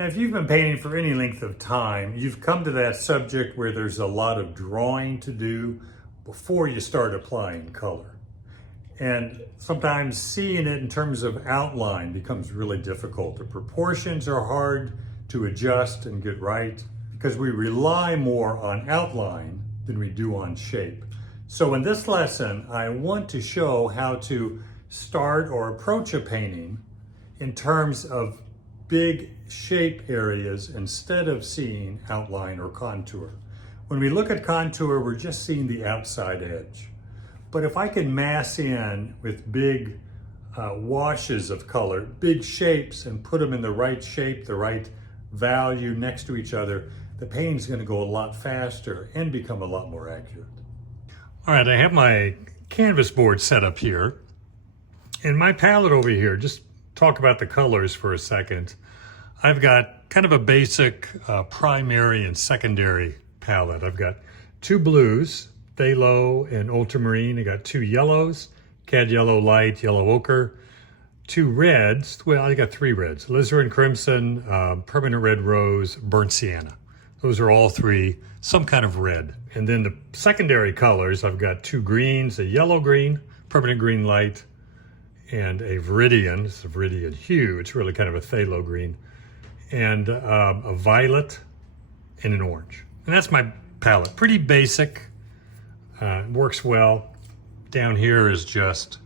Now, if you've been painting for any length of time, you've come to that subject where there's a lot of drawing to do before you start applying color. And sometimes seeing it in terms of outline becomes really difficult. The proportions are hard to adjust and get right because we rely more on outline than we do on shape. So in this lesson, I want to show how to start or approach a painting in terms of big shape areas instead of seeing outline or contour. When we look at contour, we're just seeing the outside edge. But if I can mass in with big washes of color, big shapes, and put them in the right shape, the right value next to each other, the painting's going to go a lot faster and become a lot more accurate. All right, I have my canvas board set up here. And my palette over here, just talk about the colors for a second. I've got kind of a basic primary and secondary palette. I've got two blues, phthalo and ultramarine. I got two yellows, cad yellow light, yellow ochre, two reds. Well, I got three reds: alizarin crimson, permanent red rose, burnt sienna. Those are all three some kind of red. And then the secondary colors, I've got two greens, a yellow green, permanent green light, and a viridian. It's a viridian hue. It's really kind of a phthalo green, and a violet and an orange. And that's my palette. Pretty basic. Works well. Down here is just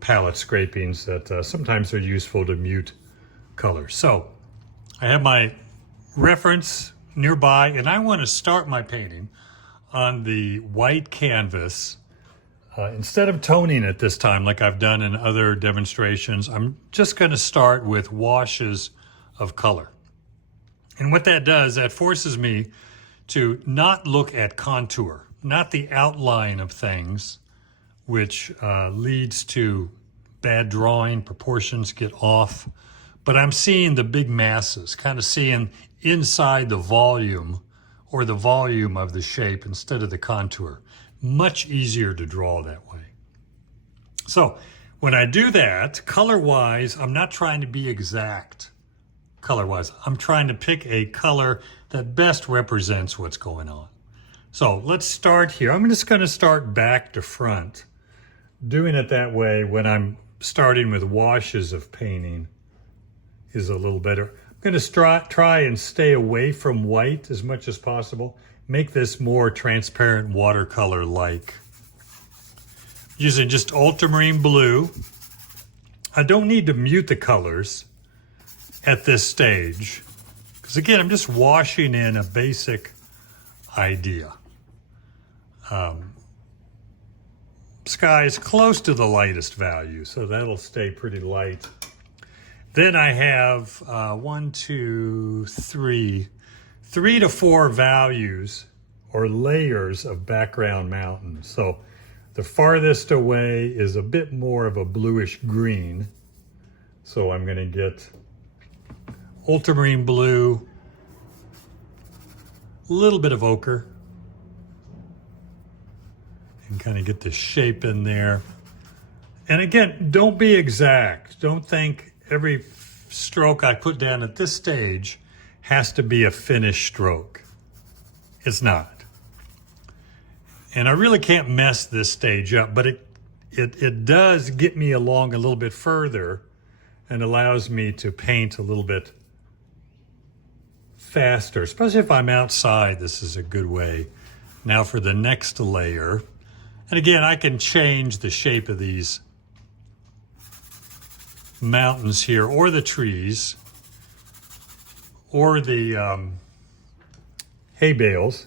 palette scrapings that sometimes are useful to mute color. So I have my reference nearby, and I want to start my painting on the white canvas. Instead of toning it this time like I've done in other demonstrations, I'm just going to start with washes of color. And what that does, that forces me to not look at contour, not the outline of things, which leads to bad drawing, proportions get off, but I'm seeing the big masses, kind of seeing inside the volume or the volume of the shape instead of the contour. Much easier to draw that way. So when I do that, color-wise, I'm not trying to be exact color-wise. I'm trying to pick a color that best represents what's going on. So let's start here. I'm just going to start back to front. Doing it that way when I'm starting with washes of painting is a little better. I'm going to try and stay away from white as much as possible. Make this more transparent watercolor-like. Using just ultramarine blue. I don't need to mute the colors at this stage, because again, I'm just washing in a basic idea. Sky is close to the lightest value, so that'll stay pretty light. Then I have 3 to 4 values or layers of background mountains. So the farthest away is a bit more of a bluish green. So I'm going to get ultramarine blue, a little bit of ochre, and kind of get the shape in there. And again, don't be exact. Don't think every stroke I put down at this stage has to be a finished stroke. It's not. And I really can't mess this stage up, but it does get me along a little bit further and allows me to paint a little bit faster, especially if I'm outside. This is a good way. Now for the next layer. And again, I can change the shape of these mountains here, or the trees, or the hay bales.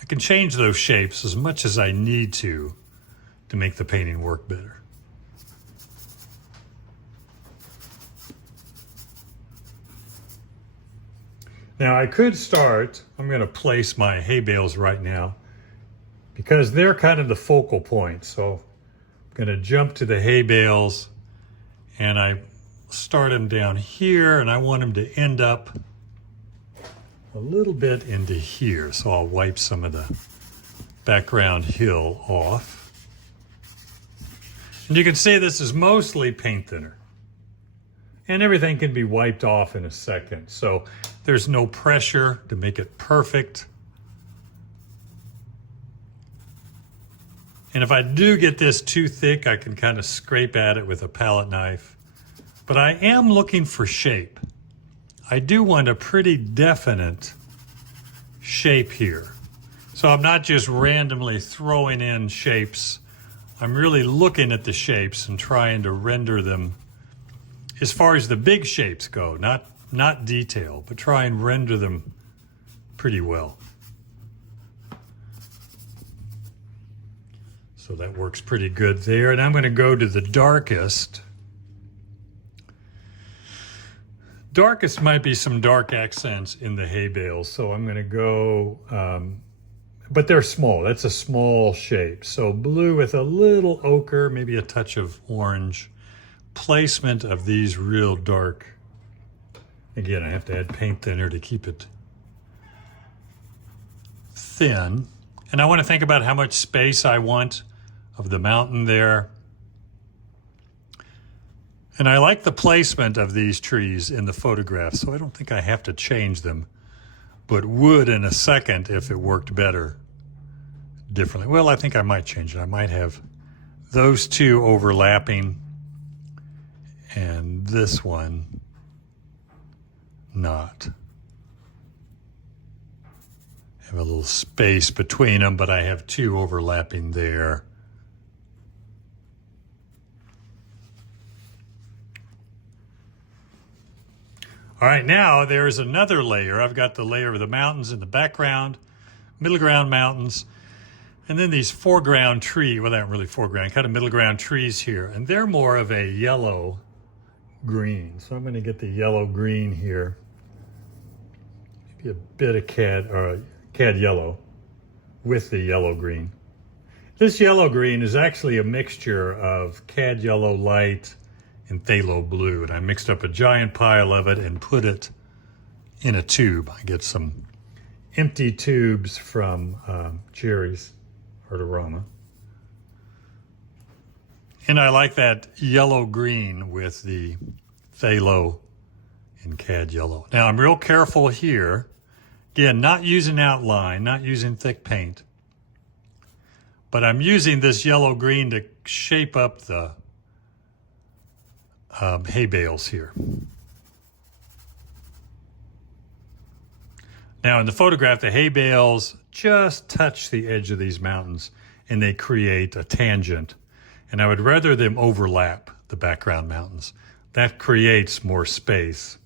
I can change those shapes as much as I need to make the painting work better. Now I could start, I'm going to place my hay bales right now because they're kind of the focal point. So I'm going to jump to the hay bales, and I start them down here, and I want them to end up a little bit into here. So I'll wipe some of the background hill off. And you can see this is mostly paint thinner. and everything can be wiped off in a second. So there's no pressure to make it perfect. And if I do get this too thick, I can kind of scrape at it with a palette knife. But I am looking for shape. I do want a pretty definite shape here. So I'm not just randomly throwing in shapes. I'm really looking at the shapes and trying to render them as far as the big shapes go, not detail, but try and render them pretty well. So that works pretty good there. And I'm going to go to the darkest. Darkest might be some dark accents in the hay bales. So I'm going to go, but they're small. That's a small shape. So blue with a little ochre, maybe a touch of orange. Placement of these real dark. Again, I have to add paint thinner to keep it thin. And I want to think about how much space I want of the mountain there. And I like the placement of these trees in the photograph, so I don't think I have to change them, but would in a second if it worked better differently. Well, I think I might change it. I might have those two overlapping and this one not. Have a little space between them, but I have two overlapping there. All right, now there's another layer. I've got the layer of the mountains in the background, middle ground mountains, and then these foreground tree, well, they're not really foreground, kind of middle ground trees here, and they're more of a yellow green. So I'm going to get the yellow green here. Maybe a bit of cad yellow with the yellow green. This yellow green is actually a mixture of cad yellow light and phthalo blue, and I mixed up a giant pile of it and put it in a tube. I get some empty tubes from Jerry's Artorama. And I like that yellow green with the phthalo and cad yellow. Now I'm real careful here. Again, not using outline, not using thick paint, but I'm using this yellow green to shape up the hay bales here. Now in the photograph, the hay bales just touch the edge of these mountains and they create a tangent. And I would rather them overlap the background mountains. That creates more space.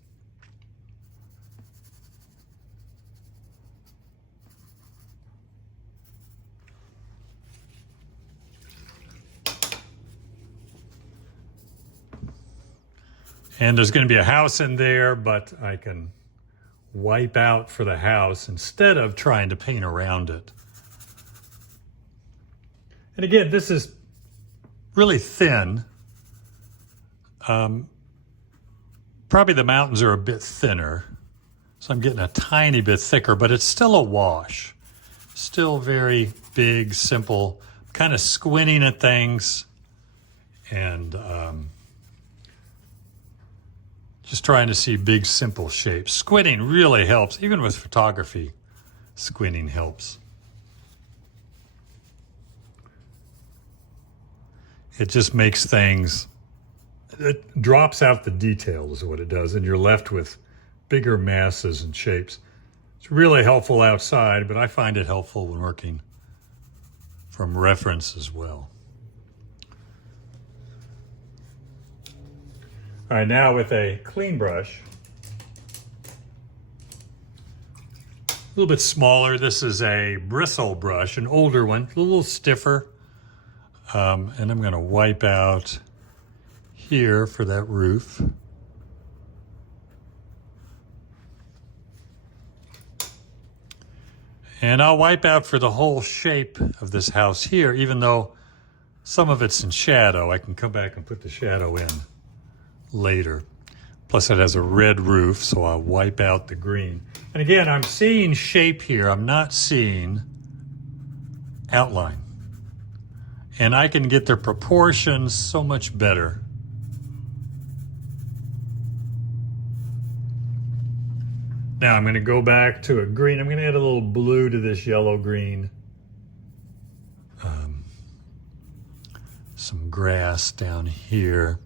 And there's going to be a house in there, but I can wipe out for the house instead of trying to paint around it. And again, this is really thin. Probably the mountains are a bit thinner, so I'm getting a tiny bit thicker, but it's still a wash. Still very big, simple, kind of squinting at things and just trying to see big, simple shapes. Squinting really helps. Even with photography, squinting helps. It just makes things, it drops out the detail is what it does, and you're left with bigger masses and shapes. It's really helpful outside, but I find it helpful when working from reference as well. All right, now with a clean brush, a little bit smaller. This is a bristle brush, an older one, a little stiffer. And I'm going to wipe out here for that roof. And I'll wipe out for the whole shape of this house here, even though some of it's in shadow. I can come back and put the shadow in later. Plus it has a red roof, so I'll wipe out the green. And again, I'm seeing shape here. I'm not seeing outline. And I can get their proportions so much better Now I'm going to go back to a green. I'm going to add a little blue to this yellow-green. Some grass down here.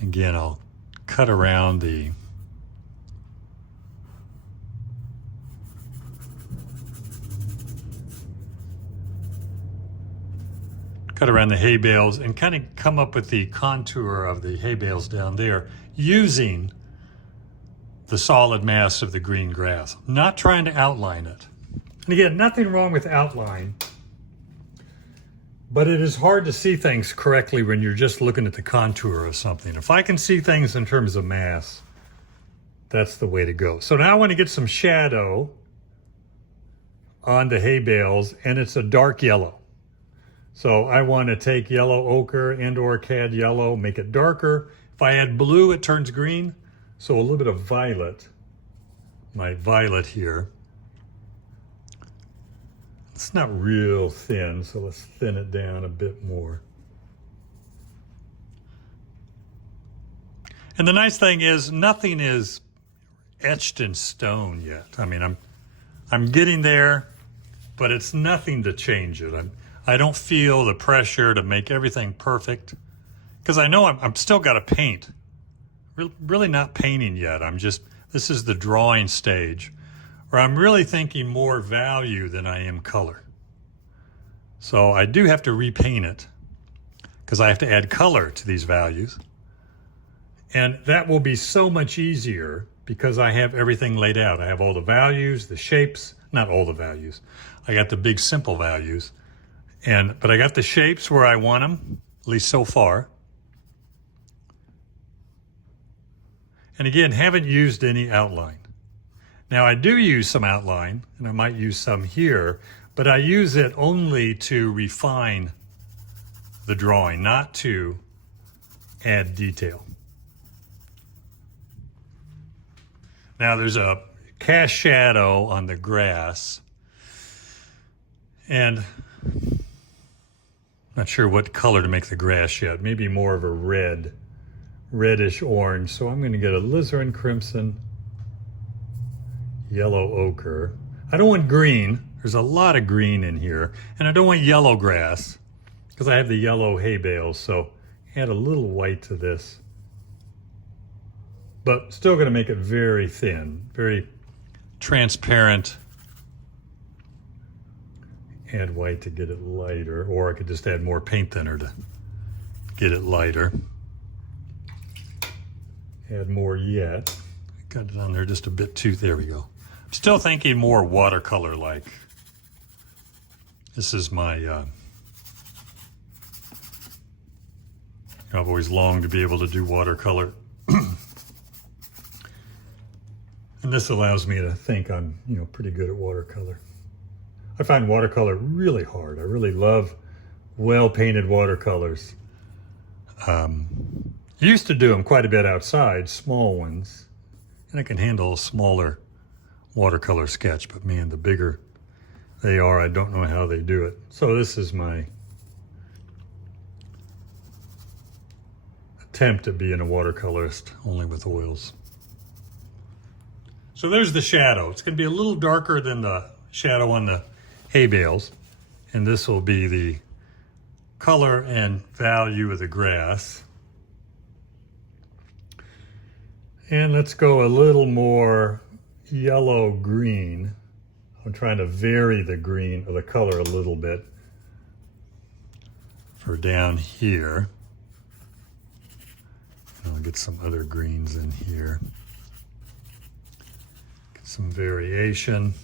Again, I'll cut around the hay bales and kind of come up with the contour of the hay bales down there using the solid mass of the green grass. I'm not trying to outline it. And again, nothing wrong with outline, but it is hard to see things correctly when you're just looking at the contour of something. If I can see things in terms of mass, that's the way to go. So now I want to get some shadow on the hay bales, and it's a dark yellow. So I want to take yellow ochre and/or cad yellow, make it darker. If I add blue, it turns green. So a little bit of violet, my violet here. It's not real thin, so let's thin it down a bit more. And the nice thing is nothing is etched in stone yet. I mean, I'm getting there, but it's nothing to change it. I don't feel the pressure to make everything perfect because I know I'm still got to paint. Really not painting yet. This is the drawing stage where I'm really thinking more value than I am color. So I do have to repaint it because I have to add color to these values. And that will be so much easier because I have everything laid out. I have all the values, the shapes, not all the values. I got the big simple values, but I got the shapes where I want them, at least so far. And again, haven't used any outline. Now I do use some outline, and I might use some here, but I use it only to refine the drawing, not to add detail. Now there's a cast shadow on the grass, and I'm not sure what color to make the grass yet. Maybe more of a reddish orange. So I'm going to get a alizarin crimson, yellow ochre. I don't want green. There's a lot of green in here. And I don't want yellow grass because I have the yellow hay bales. So add a little white to this. But still going to make it very thin, very transparent. Add white to get it lighter, or I could just add more paint thinner to get it lighter. Add more yet. Got it on there just a bit too. There we go. I'm still thinking more watercolor-like. This is my, I've always longed to be able to do watercolor. And this allows me to think I'm, pretty good at watercolor. I find watercolor really hard. I really love well-painted watercolors. Used to do them quite a bit outside, small ones. And I can handle a smaller watercolor sketch, but man, the bigger they are, I don't know how they do it. So this is my attempt at being a watercolorist, only with oils. So there's the shadow. It's going to be a little darker than the shadow on the hay bales. And this will be the color and value of the grass. And let's go a little more yellow-green. I'm trying to vary the green or the color a little bit for down here. I'll get some other greens in here. Get some variation.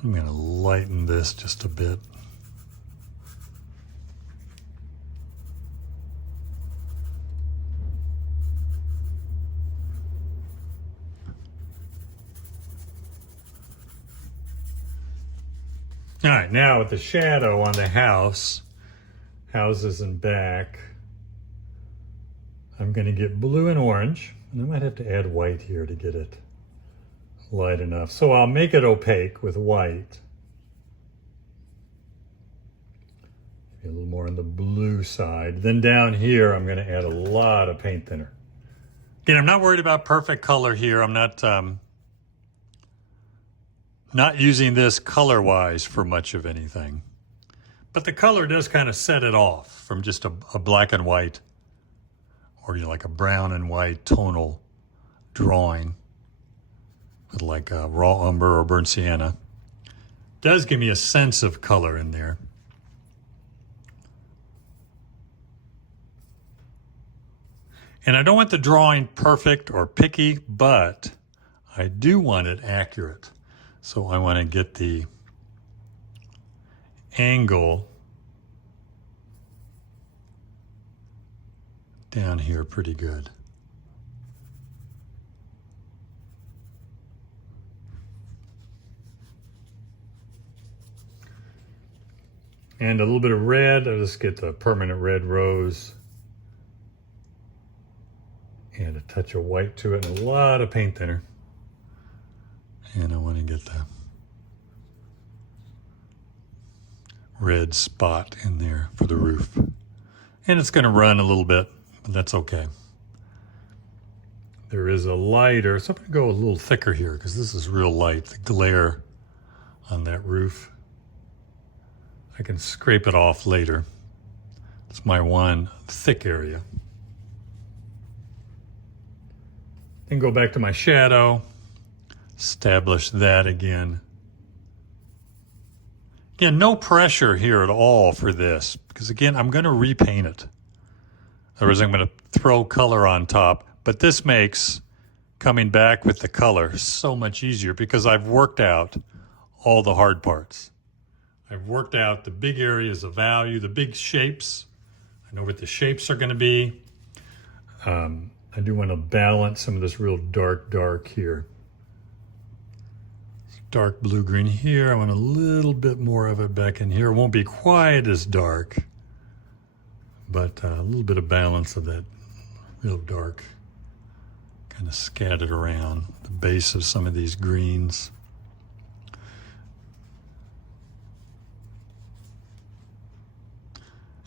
I'm going to lighten this just a bit. All right, now with the shadow on the houses and back, I'm going to get blue and orange, and I might have to add white here to get it light enough. So I'll make it opaque with white. A little more on the blue side. Then down here, I'm going to add a lot of paint thinner. Again, I'm not worried about perfect color here. I'm not using this color-wise for much of anything. But the color does kind of set it off from just a black and white, or like a brown and white tonal drawing with like a raw umber or burnt sienna. Does give me a sense of color in there. And I don't want the drawing perfect or picky, but I do want it accurate. So I want to get the angle down here pretty good. And a little bit of red. I'll just get the permanent red rose. And a touch of white to it and a lot of paint thinner. And I want to get the red spot in there for the roof. And it's going to run a little bit, but that's okay. There is a lighter, so I'm going to go a little thicker here because this is real light, the glare on that roof. I can scrape it off later. It's my one thick area. Then go back to my shadow, establish that again. Again, no pressure here at all for this, because again, I'm going to repaint it. Otherwise, I'm going to throw color on top, but this makes coming back with the color so much easier because I've worked out all the hard parts. I've worked out the big areas of value, the big shapes. I know what the shapes are going to be. I do want to balance some of this real dark here. Dark blue-green here. I want a little bit more of it back in here. It won't be quite as dark, but a little bit of balance of that real dark kind of scattered around the base of some of these greens.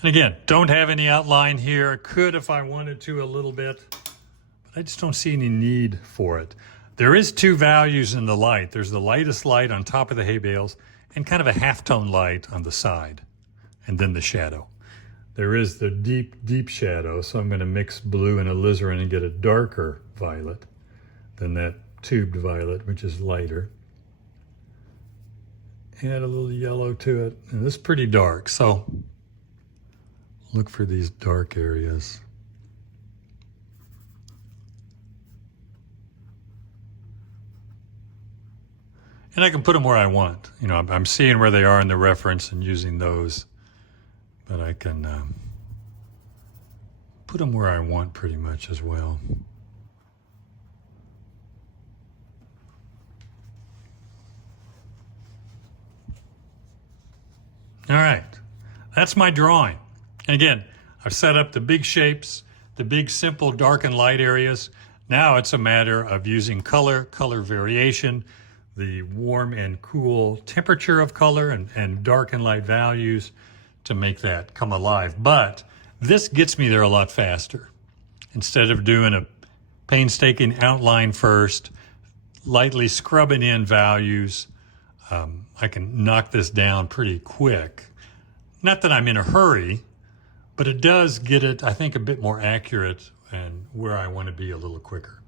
And again, don't have any outline here. I could if I wanted to a little bit, but I just don't see any need for it. There is two values in the light. There's the lightest light on top of the hay bales and kind of a halftone light on the side, and then the shadow. There is the deep shadow, so I'm going to mix blue and alizarin and get a darker violet than that tubed violet, which is lighter. Add a little yellow to it, and this is pretty dark, so look for these dark areas. And I can put them where I want. You know, I'm seeing where they are in the reference and using those, but I can put them where I want pretty much as well. All right, that's my drawing. And again, I've set up the big shapes, the big simple dark and light areas. Now it's a matter of using color variation, the warm and cool temperature of color and dark and light values to make that come alive. But this gets me there a lot faster. Instead of doing a painstaking outline first, lightly scrubbing in values, I can knock this down pretty quick. Not that I'm in a hurry, but it does get it, I think, a bit more accurate and where I want to be a little quicker.